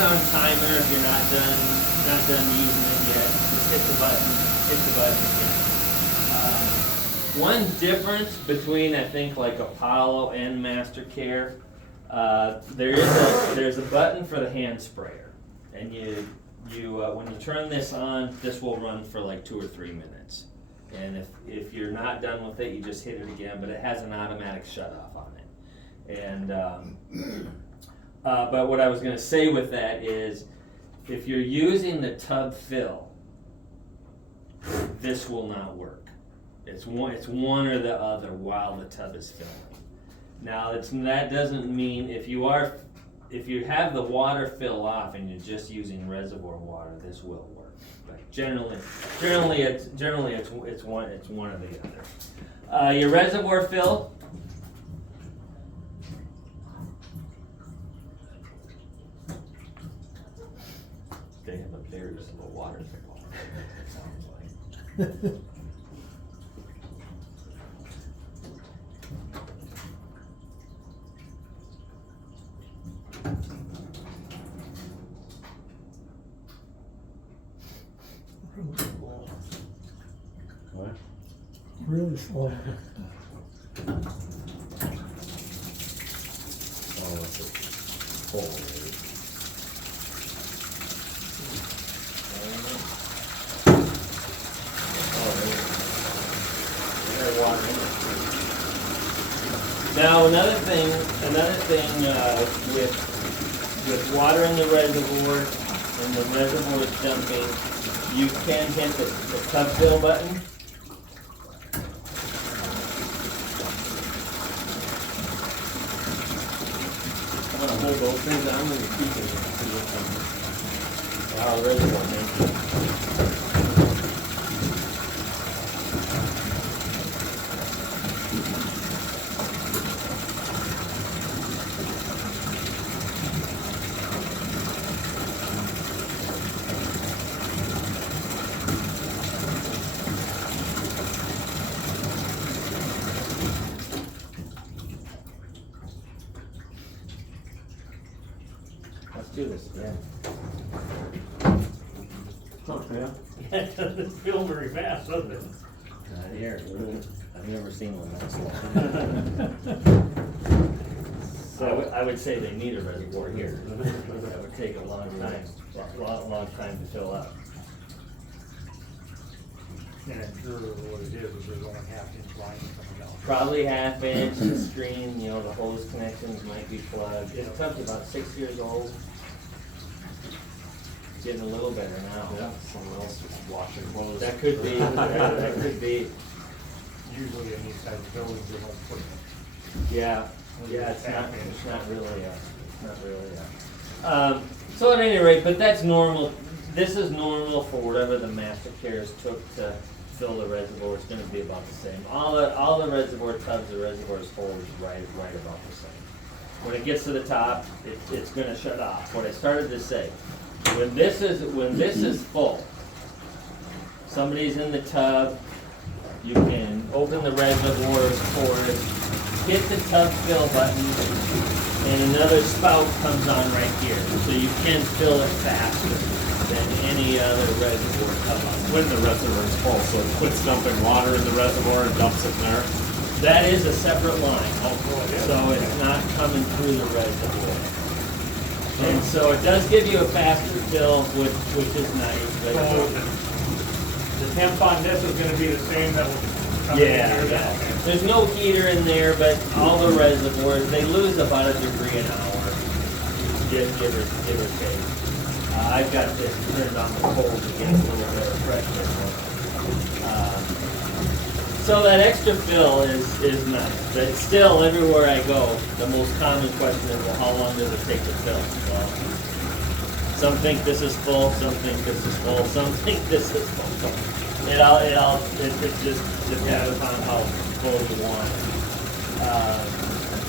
on timer if you're not done using it yet. Just hit the button again. One difference between I think like Apollo and Mastercare, there's a button for the hand sprayer, and you when you turn this on, this will run for like 2 or 3 minutes. And if you're not done with it, you just hit it again, but it has an automatic shut off on it. And but what I was going to say with that is, if you're using the tub fill, this will not work. It's one or the other while the tub is filling. Now that doesn't mean if you have the water fill off and you're just using reservoir water, this will work. But generally it's one or the other. Your reservoir fill. They have a very slow water fill. It sounds like. What? Really slow. Oh, it's a hole, right? Now another thing with water in the reservoir and the reservoir is dumping, you can hit the tub fill button. I'm gonna hold those things down when you're keeping it. Wow, reservoir, man. Let's do this again. Okay. It doesn't feel very fast, does it? Not here. I've never seen one that slow. So I would say they need a reservoir here. That would take a long time to fill up. And I'm sure what it is there's only half-inch line coming out. Probably half-inch, the screen, the hose connections might be plugged. The tub's about 6 years old. It's getting a little better now. Yeah, someone else was washing clothes. That could be, that could be. Usually in these types of buildings, they don't put it. Yeah, it's not really so at any rate, but that's normal. This is normal for whatever the Mastercares took to fill the reservoir. It's going to be about the same. All the reservoir tubs, the reservoirs hold right about the same. When it gets to the top, it's going to shut off. What I started to say, when this is full, somebody's in the tub. You can open the reservoirs for it, hit the tub fill button, and another spout comes on right here. So you can fill it faster than any other reservoir tub. When the reservoir is full, so it quits dumping water in the reservoir and dumps it in there. That is a separate line, so it's not coming through the reservoir. And so it does give you a faster fill, which is nice. But The temp on this is gonna be the same that was coming in here. yeah. There's no heater in there, but all the reservoirs, they lose about 1 degree an hour, give or take. I've got this turned on the cold to get a little bit of pressure. So that extra fill is nice, but still everywhere I go, the most common question is, well, how long does it take to fill? Well, some think this is full, some think this is full, some think this is full. It just depends upon how full you want it.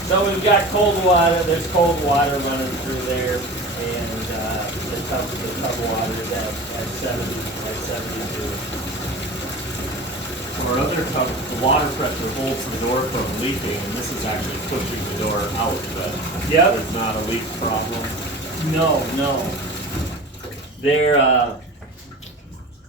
So we've got cold water, there's cold water running through there, and the tub water is at 72. Our other tub, the water pressure holds the door from leaking, and this is actually pushing the door out, but Yep. there's not a leak problem. No. They're,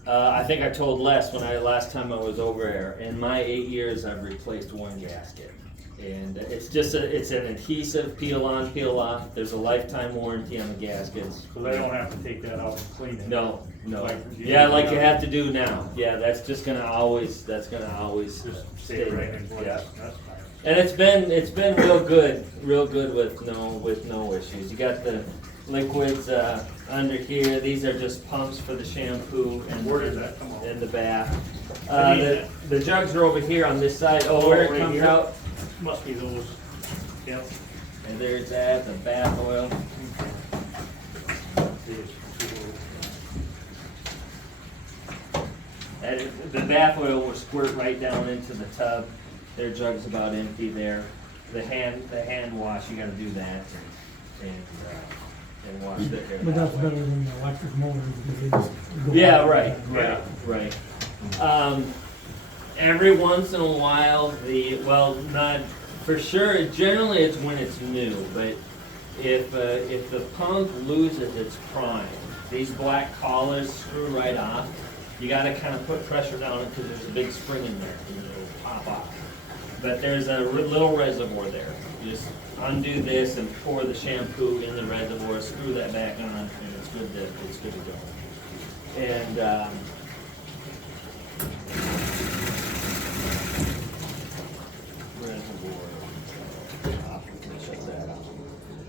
I think I told Les last time I was over there, in my 8 years, I've replaced one gasket. And it's an adhesive, peel on, peel off. There's a lifetime warranty on the gaskets. So they don't have to take that out and clean it? No. Like you Yeah, do like you now. have to do now. Yeah, that's gonna always Just stay stay right there. in place, Yeah. that's fine. And it's been real good with no issues. You got the liquids under here. These are just pumps for the shampoo and Where does that come off? in the bath. I mean, The jugs are over here on this side. Oh, where it right comes here? out. Must be those, yep. And there's that, the bath oil. The bath oil will squirt right down into the tub. Their jug's about empty there. The hand wash, you gotta do that and wash the hair. But that that's way. better than the electric motors because they just go. Yeah, out. right. Every once in a while, not for sure. Generally, it's when it's new. But if the pump loses its prime, these black collars screw right off. You got to kind of put pressure down it because there's a big spring in there and it'll pop off. But there's a little reservoir there. You just undo this and pour the shampoo in the reservoir, screw that back on, and it's good to go. And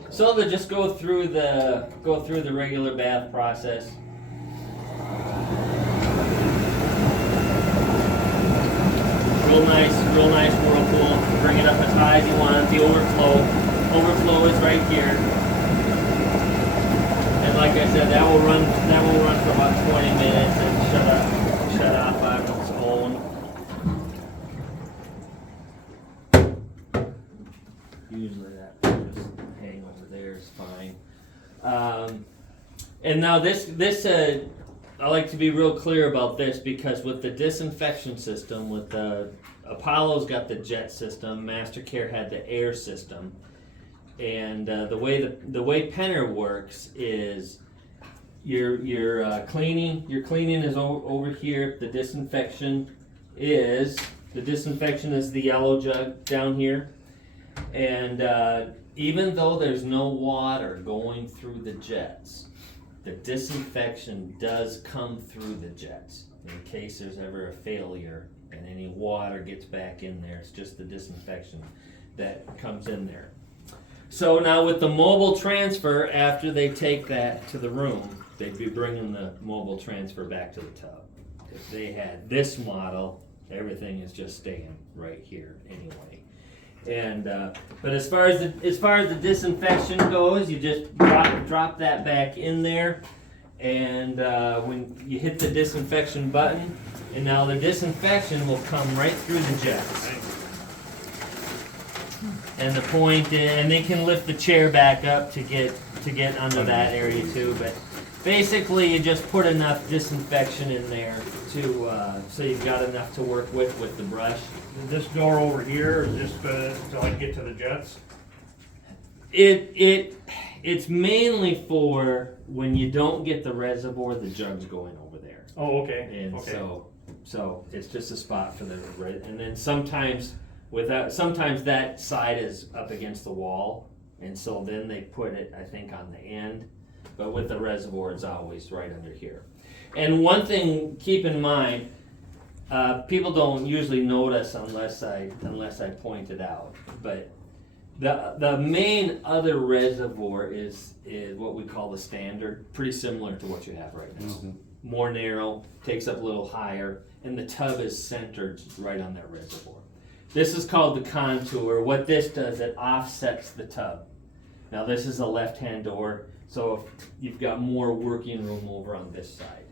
so they just go through the regular bath process. Real nice whirlpool. Bring it up as high as you want. The overflow is right here. And like I said, that will run for about 20 minutes and shut off on its own. Usually that will just hang over there is fine. And now this I like to be real clear about this because with the disinfection system, with the Apollo's got the jet system, Mastercare had the air system, and the way Penner works is your cleaning is over here. The disinfection is the yellow jug down here, and even though there's no water going through the jets, the disinfection does come through the jets in case there's ever a failure and any water gets back in there. It's just the disinfection that comes in there. So now with the mobile transfer, after they take that to the room, they'd be bringing the mobile transfer back to the tub. If they had this model, everything is just staying right here anyway. And but as far as the disinfection goes, you just drop that back in there, and when you hit the disinfection button, and now the disinfection will come right through the jets. And the point is, and they can lift the chair back up to get under that area too. But basically, you just put enough disinfection in there to so you've got enough to work with the brush. Is this door over here, is this so I can get to the jets? It's mainly for when you don't get the reservoir, the jug's going over there. Oh, okay, And okay. so it's just a spot for the and then sometimes that side is up against the wall, and so then they put it, I think, on the end. But with the reservoir, it's always right under here. And one thing, keep in mind, people don't usually notice unless I point it out. But the main other reservoir is what we call the standard, pretty similar to what you have right now. Mm-hmm. More narrow, takes up a little higher, and the tub is centered right on that reservoir. This is called the contour. What this does, it offsets the tub. Now this is a left-hand door, so you've got more working room over on this side.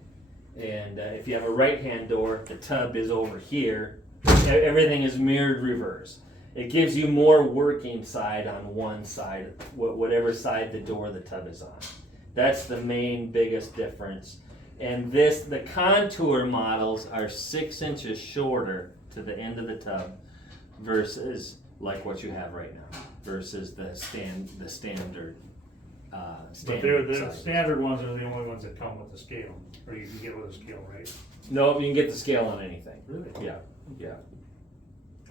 And if you have a right-hand door, the tub is over here. Everything is mirrored reverse. It gives you more working side on one side, whatever side the door the tub is on. That's the main biggest difference. And the contour models are 6 inches shorter to the end of the tub versus like what you have right now, versus the standard But standard the sizes. standard ones are the only ones that come with the scale, or you can get with a scale, right? No, you can get the scale on anything. Really? Yeah.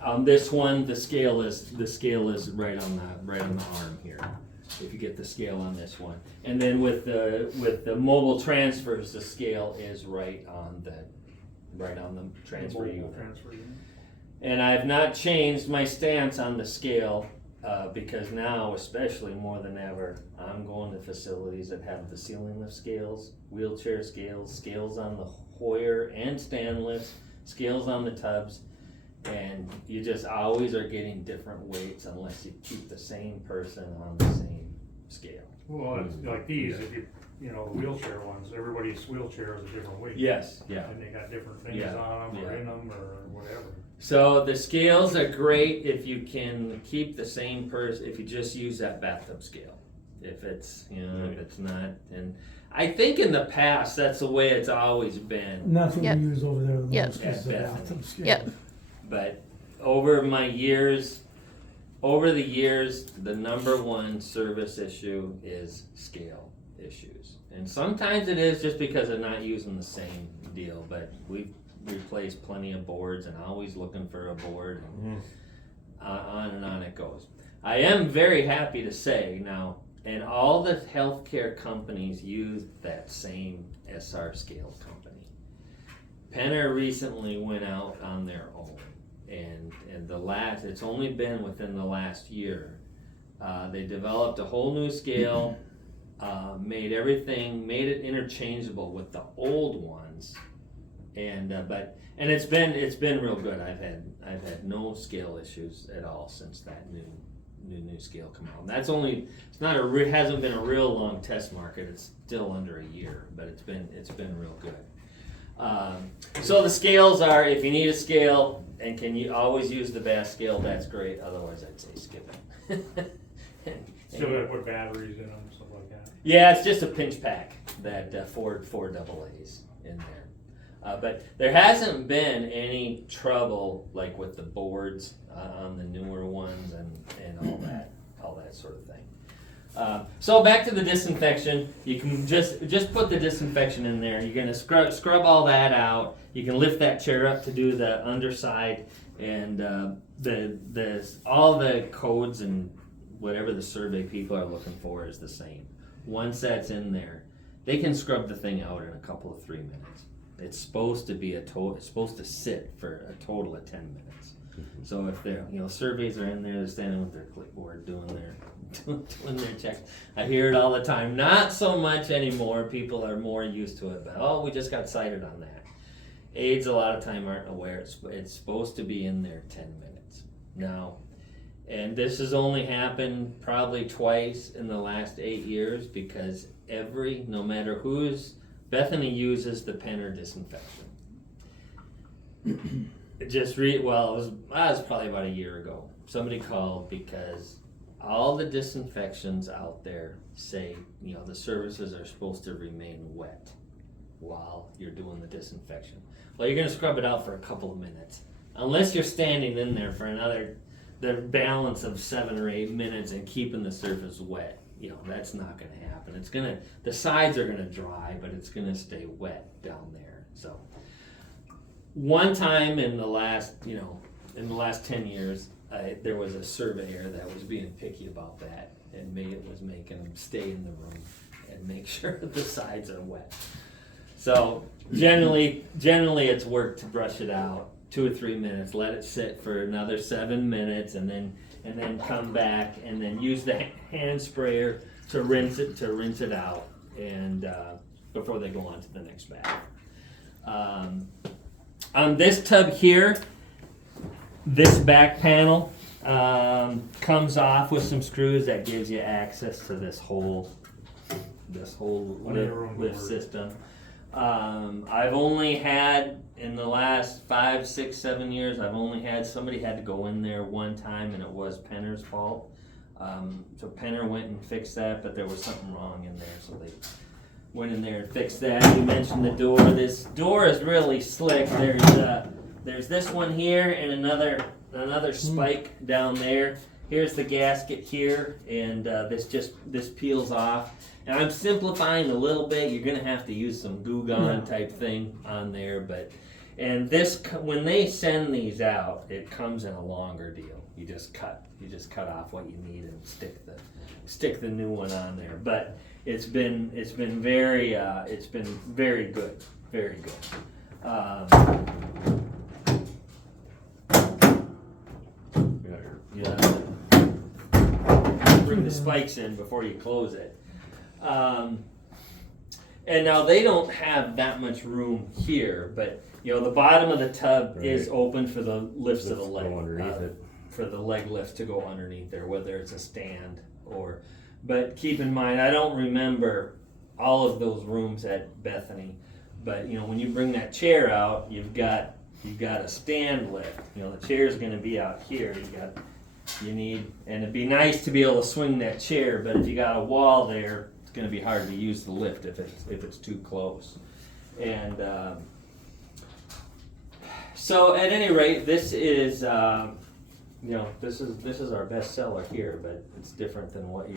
On this one, the scale is right on the arm here. If you get the scale on this one, and then with the mobile transfers, the scale is right on the transfer Mobile unit. transfer unit. And I've not changed my stance on the scale, because now, especially more than ever, I'm going to facilities that have the ceiling lift scales, wheelchair scales, scales on the Hoyer and stand lifts, scales on the tubs, and you just always are getting different weights unless you keep the same person on the same scale. Well, it's like these, if you know, the wheelchair ones, everybody's wheelchair is a different weight. Yes, yeah. And they got different things Yeah, on them, or yeah. in them, or whatever. So the scales are great if you can keep the same person, if you just use that bathtub scale. If it's, if it's not, and I think in the past, that's the way it's always been. And that's what Yep. we use over there the Yep. most, is the Yeah, bathtub scale. Yep. But over the years, the number one service issue is scale issues. And sometimes it is just because they're not using the same deal, but we've replaced plenty of boards and always looking for a board, and on and on it goes. I am very happy to say now, and all the healthcare companies use that same SR scale company. Penner recently went out on their own, and it's only been within the last year. They developed a whole new scale, made it interchangeable with the old ones, and it's been real good. I've had no scale issues at all since that new scale come out. And that's hasn't been a real long test market. It's still under a year, but it's been real good. So the scales are, if you need a scale and can you always use the bass scale, that's great. Otherwise, I'd say skip it. Still gotta put batteries in them, stuff like that. Yeah, it's just a pinch pack that four AA's in there. But there hasn't been any trouble like with the boards on the newer ones and all that sort of thing. So back to the disinfection. You can just put the disinfection in there. You're gonna scrub all that out. You can lift that chair up to do the underside, and all the codes and whatever the survey people are looking for is the same. Once that's in there, they can scrub the thing out in a couple of 3 minutes. It's supposed to be it's supposed to sit for a total of 10 minutes. So if they're, surveys are in there, they're standing with their clipboard doing their checks. I hear it all the time. Not so much anymore. People are more used to it, but we just got cited on that. Aides a lot of time aren't aware. It's supposed to be in there 10 minutes. Now, and this has only happened probably twice in the last 8 years, because no matter Bethany uses the Penner disinfection. It was probably about a year ago. Somebody called because all the disinfections out there say, the surfaces are supposed to remain wet while you're doing the disinfection. Well, you're gonna scrub it out for a couple of minutes. Unless you're standing in there for the balance of 7 or 8 minutes and keeping the surface wet. That's not gonna happen. The sides are gonna dry, but it's gonna stay wet down there. So one time in the last 10 years, there was a surveyor that was being picky about that, and was making them stay in the room and make sure that the sides are wet. So generally it's work to brush it out 2 or 3 minutes, let it sit for another 7 minutes, and then come back and then use the hand sprayer to rinse it out, and before they go on to the next bath. On this tub here, this back panel comes off with some screws that gives you access to this whole lift system. I've only had, in the last 5, 6, 7 years, somebody had to go in there one time, and it was Penner's fault. So Penner went and fixed that, but there was something wrong in there, so they went in there and fixed that. You mentioned the door. This door is really slick. There's this one here and another spike down there, here's the gasket here, and this peels off. And I'm simplifying a little bit. You're gonna have to use some Goo Gone type thing on there, and this, when they send these out, it comes in a longer deal. You just cut off what you need and stick the new one on there. But it's been very good, very good. Yeah. Bring the spikes in before you close it. And now they don't have that much room here, but the bottom of the tub is open for the lifts of the leg, for the leg lifts to go underneath there, whether it's a stand or. But keep in mind, I don't remember all of those rooms at Bethany, but when you bring that chair out, you've got a stand lift. The chair's going to be out here. And it'd be nice to be able to swing that chair, but if you got a wall there, it's going to be hard to use the lift if it's too close. And so at any rate, this is this is our best seller here, but it's different than what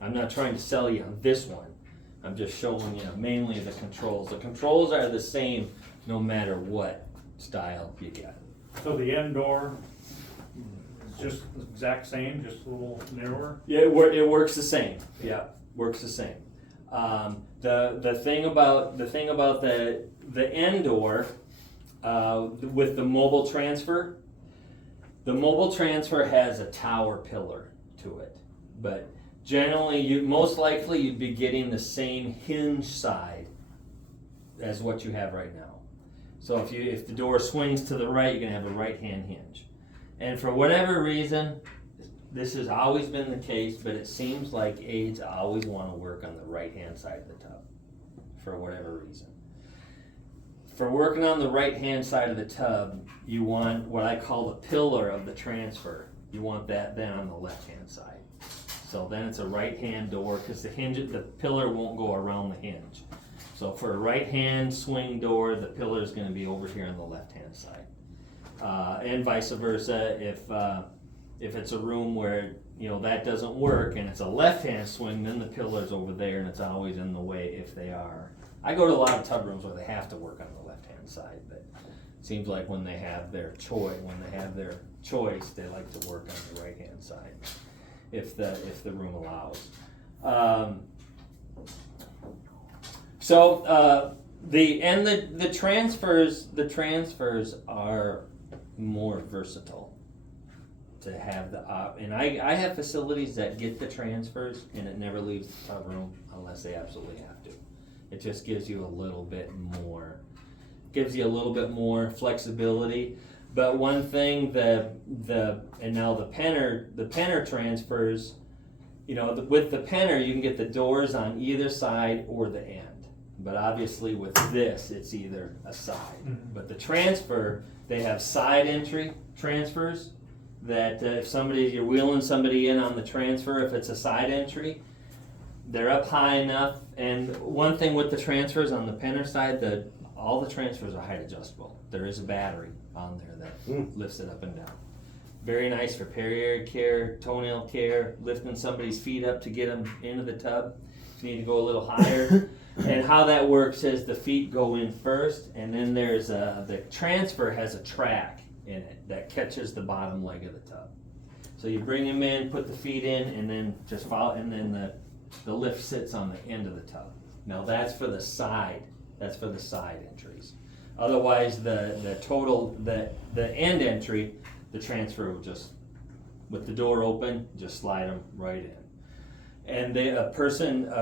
I'm not trying to sell you on this one. I'm just showing you mainly the controls. The controls are the same no matter what style you get. So the end door is just the exact same, just a little narrower? Yeah, it works the same. Yeah, works the same. The thing about the end door with the mobile transfer, the mobile transfer has a tower pillar to it, but generally, most likely you'd be getting the same hinge side as what you have right now. So if the door swings to the right, you're gonna have a right-hand hinge. And for whatever reason, this has always been the case, but it seems like aides always want to work on the right-hand side of the tub, for whatever reason. For working on the right-hand side of the tub, you want what I call the pillar of the transfer. You want that then on the left-hand side. So then it's a right-hand door, because the pillar won't go around the hinge. So for a right-hand swing door, the pillar is going to be over here on the left-hand side. And vice versa, if it's a room where that doesn't work and it's a left-hand swing, then the pillar's over there and it's always in the way if they are. I go to a lot of tub rooms where they have to work on the left-hand side, but it seems like when they have their choice, they like to work on the right-hand side. If the room allows. The transfers are more versatile to have and I have facilities that get the transfers and it never leaves the tub room unless they absolutely have to. It just gives you a little bit more flexibility. But one thing, the Penner transfers, with the Penner you can get the doors on either side or the end. But obviously with this, it's either a side. Mm-hmm. But the transfer, they have side entry transfers that if you're wheeling somebody in on the transfer, if it's a side entry, they're up high enough. And one thing with the transfers on the Penner side, all the transfers are height adjustable. There is a battery on there that lifts it up and down. Very nice for period care, toenail care, lifting somebody's feet up to get them into the tub. If you need to go a little higher. And how that works is the feet go in first, and then the transfer has a track in it that catches the bottom leg of the tub. So you bring them in, put the feet in, and then just follow, and then the lift sits on the end of the tub. Now that's for the side. That's for the side entries. Otherwise, the end entry, the transfer will just, with the door open, just slide them right in. And a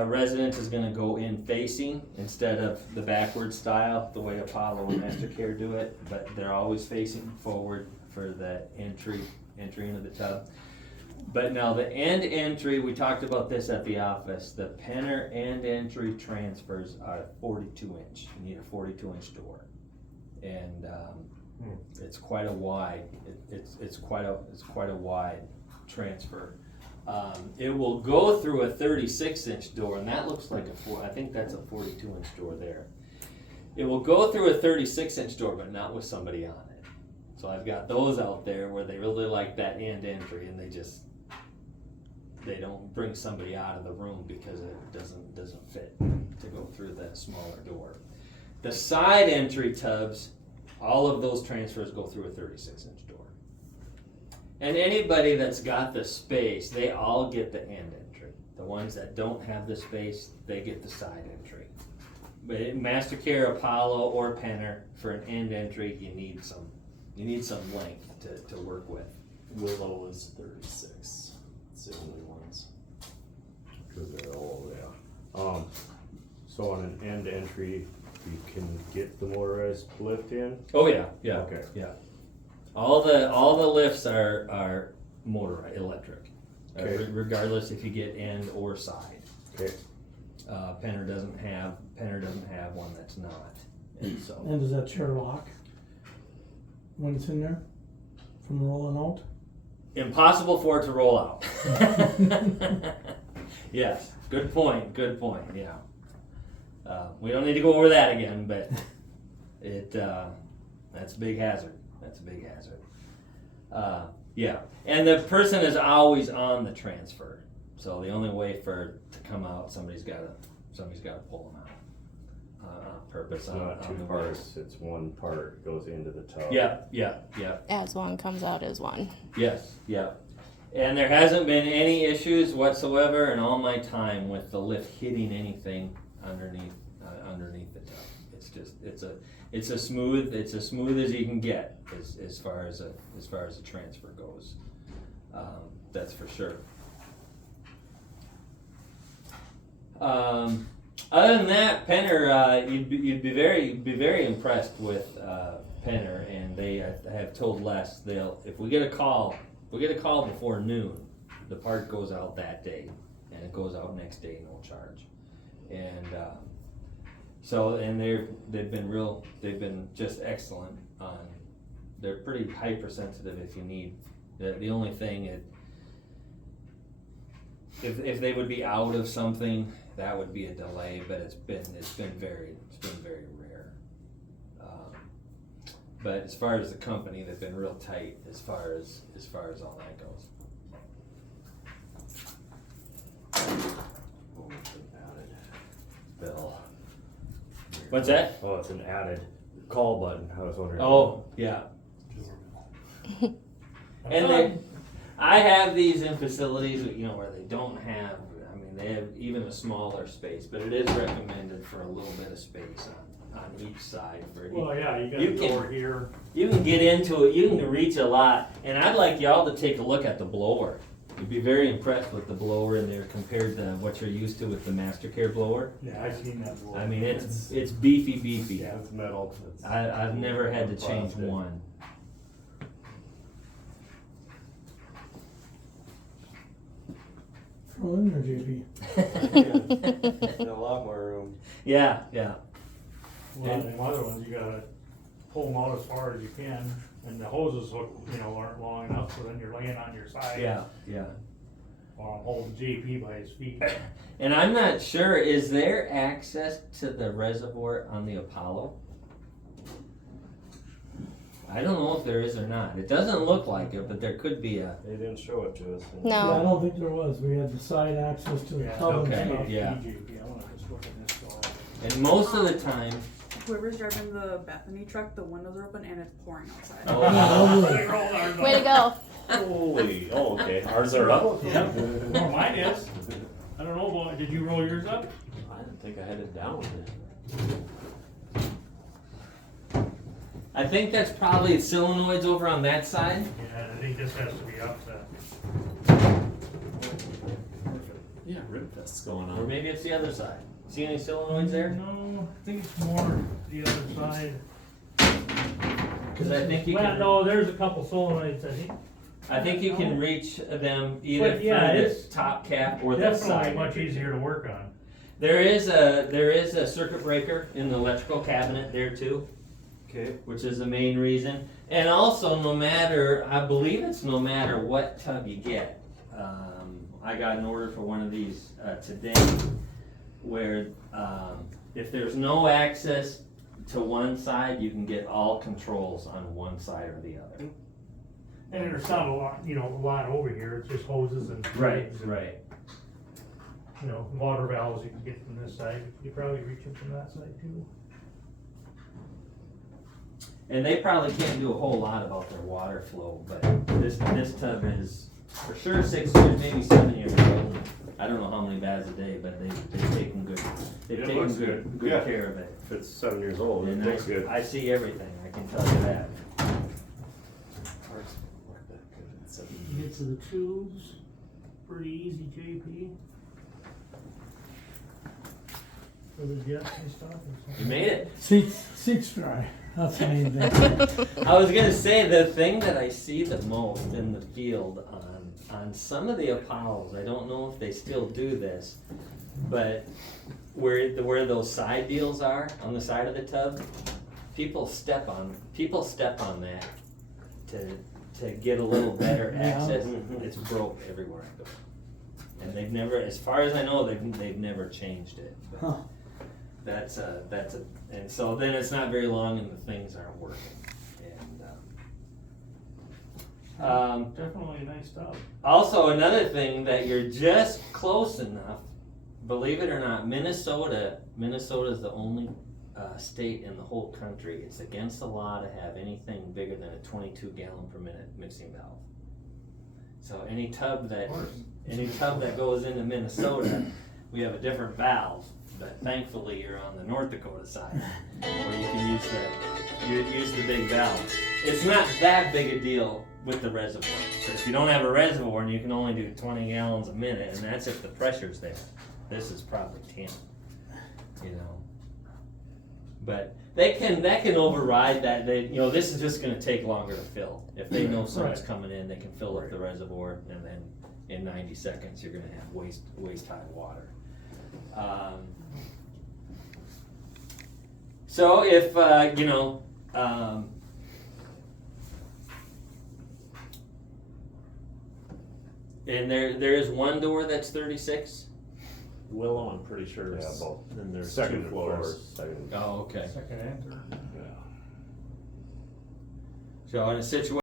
resident is going to go in facing instead of the backward style, the way Apollo and Master Care do it, but they're always facing forward for the entry into the tub. But now the end entry, we talked about this at the office, the Penner end entry transfers are 42-inch. You need a 42-inch door. And it's quite a wide, it's quite a wide transfer. It will go through a 36-inch door, and that looks like I think that's a 42-inch door there. It will go through a 36-inch door, but not with somebody on it. So I've got those out there where they really like that end entry, and they just they don't bring somebody out of the room because it doesn't fit to go through that smaller door. The side entry tubs, all of those transfers go through a 36-inch door. And anybody that's got the space, they all get the end entry. The ones that don't have the space, they get the side entry. But MasterCare, Apollo, or Penner, for an end entry, you need some length to work with. Willow is 36. It's the only ones. Cause they're all, yeah. So on an end entry, you can get the motorized lift in? Oh yeah, yeah, Okay. yeah. All the lifts are motor electric, Okay. regardless if you get end or side. Okay. Penner doesn't have one that's not, and so. And does that chair lock when it's in there from rolling out? Impossible for it to roll out. Yes, good point, yeah. We don't need to go over that again, but that's a big hazard, yeah, and the person is always on the transfer, so the only way for it to come out, somebody's gotta pull them out, on purpose. It's on not two the parts, it's one part goes into the tub. Yeah. As one comes out as one. Yes, yeah. And there hasn't been any issues whatsoever in all my time with the lift hitting anything underneath the tub. It's just, it's as smooth as you can get as far as a transfer goes. That's for sure. Other than that, Penner, you'd be very impressed with Penner, and they have told Les if we get a call before noon, the part goes out that day, and it goes out next day, no charge. And they've been just excellent on. They're pretty hypersensitive if you need. The only thing if they would be out of something, that would be a delay, but it's been very rare. But as far as the company, they've been real tight as far as all that goes. Oh, it's an added Bill. What's that? Oh, it's an added call button, I was wondering. Oh, yeah. And I have these in facilities, where they don't have, they have even a smaller space, but it is recommended for a little bit of space on each side. Well, yeah, you got You a can- door here. You can get into it, you can reach a lot, and I'd like y'all to take a look at the blower. You'd be very impressed with the blower in there compared to what you're used to with the MasterCare blower. Yeah, I've seen that door. It's beefy. Yeah, it's metal. It's I've never had to change plastic. one. Throw in there, JP. A lot more room. Yeah. Well, and the other ones, you gotta pull them out as far as you can, and the hoses hook, aren't long enough, so then you're laying on your side. Yeah. While I'm holding JP by his feet. And I'm not sure, is there access to the reservoir on the Apollo? I don't know if there is or not. It doesn't look like it, but there could be a. They didn't show it to us. Yeah, I No. don't think there was. We had the side access to the Yeah, tub and okay. stuff. Yeah. JP, I wanna just look at this door. And most of the time. Whoever's driving the Bethany truck, the windows are open and it's pouring outside. Oh, Lovely. Way to go. Holy, oh, okay, ours are up? Yeah, well, mine is. I don't know, about did you roll yours up? I didn't think I had it down. I think that's probably solenoids over on that side. Yeah, I think this has to be up to. Yeah, rib fest's going Or on. maybe it's the other side. See any solenoids there? No, I think it's more the other side. Because I think you Well, can. no, there's a couple solenoids, I think. You can reach them either But, yeah, through it's this top cap or this Definitely side. much easier to work on. There is a circuit breaker in the electrical cabinet there too, Okay. which is the main reason. And also, I believe it's no matter what tub you get. I got an order for one of these today, where if there's no access to one side, you can get all controls on one side or the other. And there's not a lot, a lot over here, it's just hoses and. Right, tubes and, right. Water valves you can get from this side, you probably reach them from that side too. And they probably can't do a whole lot about their water flow, but this tub is for sure 6 years, maybe 7 years old. I don't know how many baths a day, but they've taken It taken looks good good. Yeah. care of it. If it's 7 years old, it And looks good. I see everything, I can tell you that. You get to the tubes, pretty easy, JP. For the jets and stuff. You made it. Seats dry, that's the main thing. I was gonna say, the thing that I see the most in the field on some of the Apollos, I don't know if they still do this, but where those side deals are on the side of the tub, people step on that to get a little better Yeah. access. It's broke everywhere I go. And they've never, as far as I know, they've never changed it. But Huh. and so then it's not very long and the things aren't working. And Definitely a nice tub. also another thing that you're just close enough, believe it or not, Minnesota's the only state in the whole country. It's against the law to have anything bigger than a 22 gallon per minute mixing valve. So any tub that goes into Minnesota, we have a different valve. But thankfully, you're on the North Dakota side, where you can use the big valve. It's not that big a deal with the reservoir. But if you don't have a reservoir and you can only do 20 gallons a minute, and that's if the pressure's there. This is probably 10. But that can override that. This is just going to take longer to fill. If they know someone's coming in, they can fill up the reservoir, and then in 90 seconds, you're going to have waist high water. So if, and there is one door that's 36? Willow, I'm pretty sure. Yeah, is- both. Then there's Second 2 floor, floors. second. Oh, okay. Second and third. Yeah. So in a situation